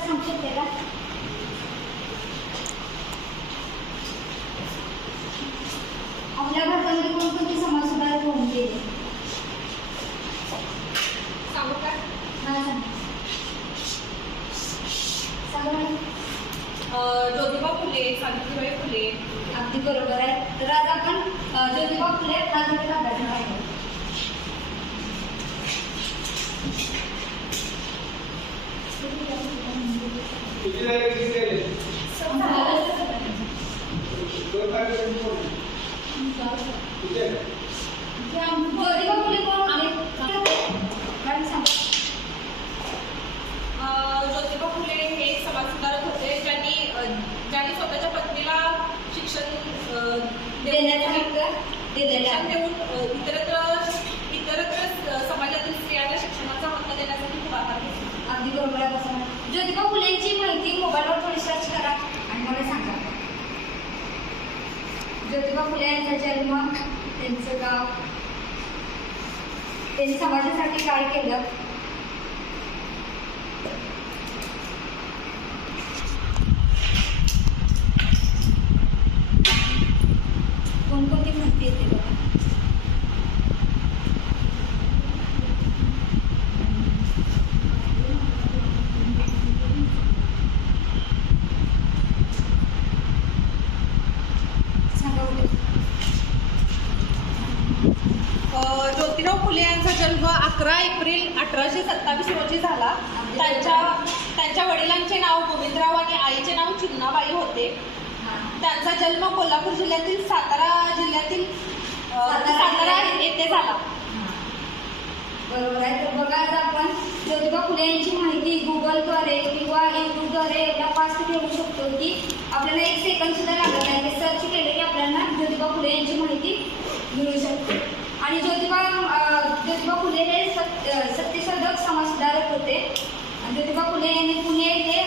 सांगू शकते का? आपल्या भारतामध्ये ज्योतिबा फुले सावित्रीबाई फुले. अगदी बरोबर आहे. तर आज आपण ज्योतिबा फुले राजकीय आहे. किती झाले किती झाले दोन तारखेला किती आहे? ज्योतिबा फुले हे एक समाजसुधारक होते ज्यांनी ज्यांनी स्वतःच्या पत्नीला शिक्षण देण्याचा हक्क देऊन इतरत्र स- समाजातील स्त्रियांना शिक्षणाचा हक्क देण्यासाठी पुढाकार घेतला अगदी बरोबर आहे बसा ज्योतिबा फुलेंची माहिती मोबाईलवर थोडी सर्च करा आणि मला सांगा ज्योतिबा फुले यांचा जन्म त्यांचं गाव. त्यांनी समाजासाठी काय केलं कोणकोणती माहिती येते बघा सांगा उद्या अ, ज्योतिराव फुले यांचा जन्म अकरा एप्रिल अठराशे सत्तावीस रोजी झाला. त्यांच्या त्यांच्या वडिलांचे नाव गोविंदराव आणि आईचे नाव चिन्नाबाई होते. त्यांचा जन्म कोल्हापूर जिल्ह्यातील सातारा जिल्ह्यातील सातारा. येथे झाला. बरोबर आहे. तर बघा आज आपण ज्योतिबा फुले यांची माहिती गुगलद्वारे किंवा युट्यूबद्वारे एवढा फास्ट घेऊ शकतो की आपल्याला एक सेकंद सुद्धा लागत नाही. सर्च केले की आपल्याला ज्योतिबा फुले यांची माहिती मिळू शकते. आणि ज्योतिबा ज्योतिबा फुले हे सत्य सत्यशोधक समाजसुधारक होते. ज्योतिबा फुले यांनी पुणे येथे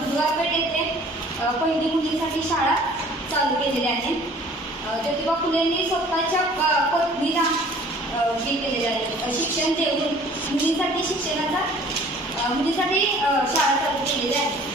बुधवारपेठ येथे पहिली मुलींसाठी शाळा चालू केलेली आहे. ज्योतिबा ज्योतिबा फुलेंनी स्वतःच्या पत्नीला हे केलेले आहे. शिक्षण देऊन मुलींसाठी शिक्षणाचा मुलींसाठी शाळा चालू केलेली आहे.